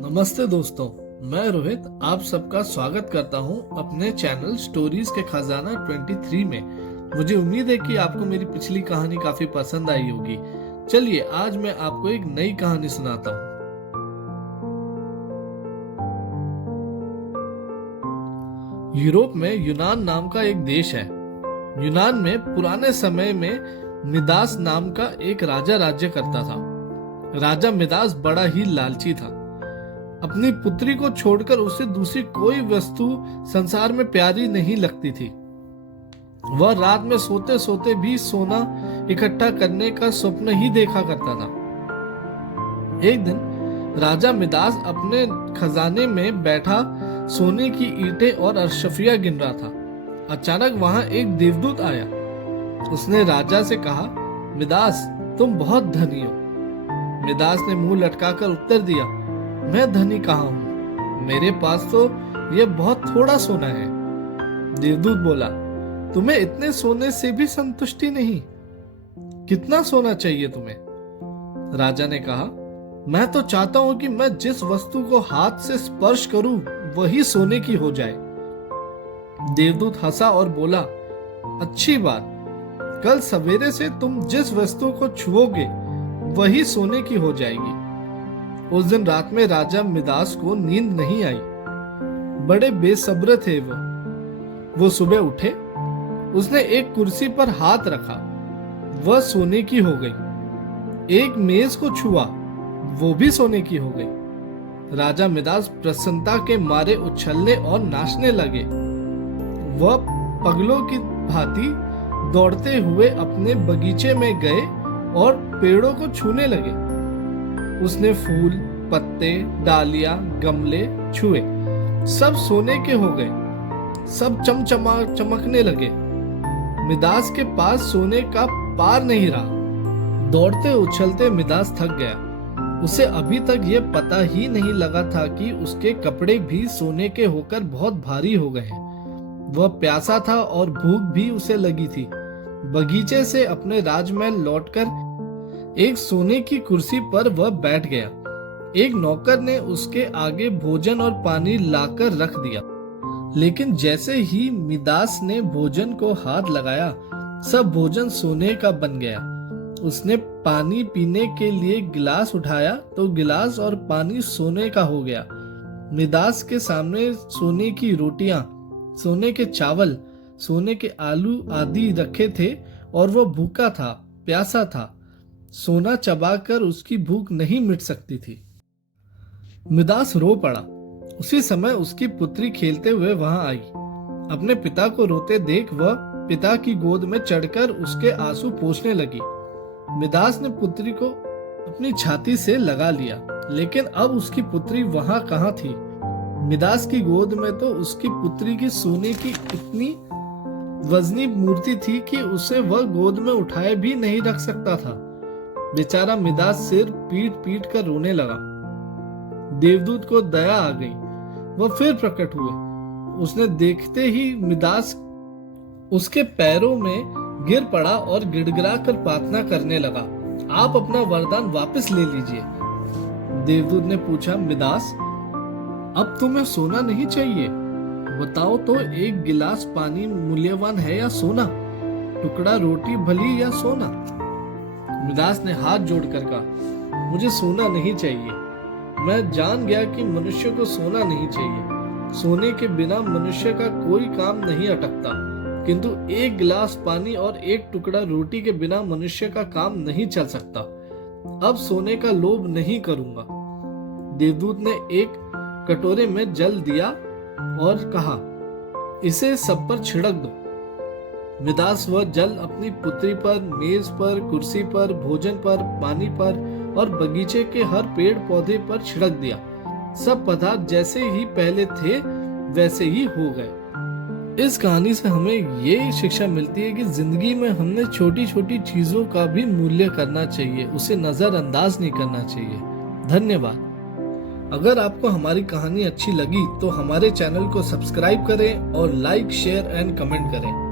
नमस्ते दोस्तों, मैं रोहित आप सबका स्वागत करता हूं अपने चैनल स्टोरीज के खजाना 23 में। मुझे उम्मीद है कि आपको मेरी पिछली कहानी काफी पसंद आई होगी। चलिए आज मैं आपको एक नई कहानी सुनाता हूं। यूरोप में यूनान नाम का एक देश है। यूनान में पुराने समय में मिदास नाम का एक राजा राज्य करता था। राजा मिदास बड़ा ही लालची था। अपनी पुत्री को छोड़कर उसे दूसरी कोई वस्तु संसार में प्यारी नहीं लगती थी। वह रात में सोते सोते भी सोना इकट्ठा करने का स्वप्न ही देखा करता था। एक दिन राजा मिदास अपने खजाने में बैठा सोने की ईंटें और अशरफियां गिन रहा था। अचानक वहां एक देवदूत आया। उसने राजा से कहा, मिदास तुम बहुत धनी हो। मिदास ने मुंह लटकाकर उत्तर दिया, मैं धनी कहाँ हूँ, मेरे पास तो यह बहुत थोड़ा सोना है। देवदूत बोला, तुम्हें इतने सोने से भी संतुष्टि नहीं, कितना सोना चाहिए तुम्हें? राजा ने कहा, मैं तो चाहता हूं कि मैं जिस वस्तु को हाथ से स्पर्श करूं वही सोने की हो जाए। देवदूत हंसा और बोला, अच्छी बात, कल सवेरे से तुम जिस वस्तु को छुओगे वही सोने की हो जाएगी। उस दिन रात में राजा मिदास को नींद नहीं आई। बड़े बेसब्र थे वो सुबह उठे। उसने एक कुर्सी पर हाथ रखा, वह सोने की हो गई। एक मेज को छुआ, वो भी सोने की हो गई। राजा मिदास प्रसन्नता के मारे उछलने और नाचने लगे। वह पगलों की भांति दौड़ते हुए अपने बगीचे में गए और पेड़ों को छूने लगे। उसने फूल, पत्ते, डालियां, गमले छुए, सब सोने के हो गए। सब चमकने लगे। मिदास के पास सोने का पार नहीं रहा। दौड़ते उछलते मिदास थक गया। उसे अभी तक यह पता ही नहीं लगा था कि उसके कपड़े भी सोने के होकर बहुत भारी हो गए हैं। वह प्यासा था और भूख भी उसे लगी थी। बगीचे से अपने राजमहल लौटकर एक सोने की कुर्सी पर वह बैठ गया। एक नौकर ने उसके आगे भोजन और पानी लाकर रख दिया, लेकिन जैसे ही मिदास ने भोजन को हाथ लगाया, सब भोजन सोने का बन गया। उसने पानी पीने के लिए गिलास उठाया तो गिलास और पानी सोने का हो गया। मिदास के सामने सोने की रोटियां, सोने के चावल, सोने के आलू आदि रखे थे और वह भूखा था, प्यासा था। सोना चबाकर उसकी भूख नहीं मिट सकती थी। मिदास रो पड़ा। उसी समय उसकी पुत्री खेलते हुए वहां आई। अपने पिता को रोते देख वह पिता की गोद में चढ़कर उसके आंसू पोंछने लगी। मिदास ने पुत्री को अपनी छाती से लगा लिया, लेकिन अब उसकी पुत्री वहां कहाँ थी? मिदास की गोद में तो उसकी पुत्री की सोने की इतनी वजनी मूर्ति थी कि उसे वह गोद में उठाए भी नहीं रख सकता था। बेचारा मिदास सिर पीट पीट कर रोने लगा। देवदूत को दया आ गई। वह फिर प्रकट हुए। उसने देखते ही मिदास उसके पैरों में गिर पड़ा और गिड़गिड़ा कर प्रार्थना करने लगा, आप अपना वरदान वापस ले लीजिए। देवदूत ने पूछा, मिदास अब तुम्हें सोना नहीं चाहिए? बताओ तो, एक गिलास पानी मूल्यवान है या सोना? टुकड़ा रोटी भली या सोना? मिदास ने हाथ जोड़कर कहा, मुझे सोना नहीं चाहिए। मैं जान गया कि मनुष्य को सोना नहीं चाहिए। सोने के बिना मनुष्य का कोई काम नहीं अटकता, किंतु एक गिलास पानी और एक टुकड़ा रोटी के बिना मनुष्य का काम नहीं चल सकता। अब सोने का लोभ नहीं करूंगा। देवदूत ने एक कटोरे में जल दिया और कहा, इसे सब पर छिड़क दो। मिदास वह जल अपनी पुत्री पर, मेज पर, कुर्सी पर, भोजन पर, पानी पर और बगीचे के हर पेड़ पौधे पर छिड़क दिया। सब पदार्थ जैसे ही पहले थे वैसे ही हो गए। इस कहानी से हमें ये शिक्षा मिलती है कि जिंदगी में हमने छोटी छोटी चीजों का भी मूल्य करना चाहिए, उसे नजरअंदाज नहीं करना चाहिए। धन्यवाद। अगर आपको हमारी कहानी अच्छी लगी तो हमारे चैनल को सब्सक्राइब करें और लाइक, शेयर एंड कमेंट करें।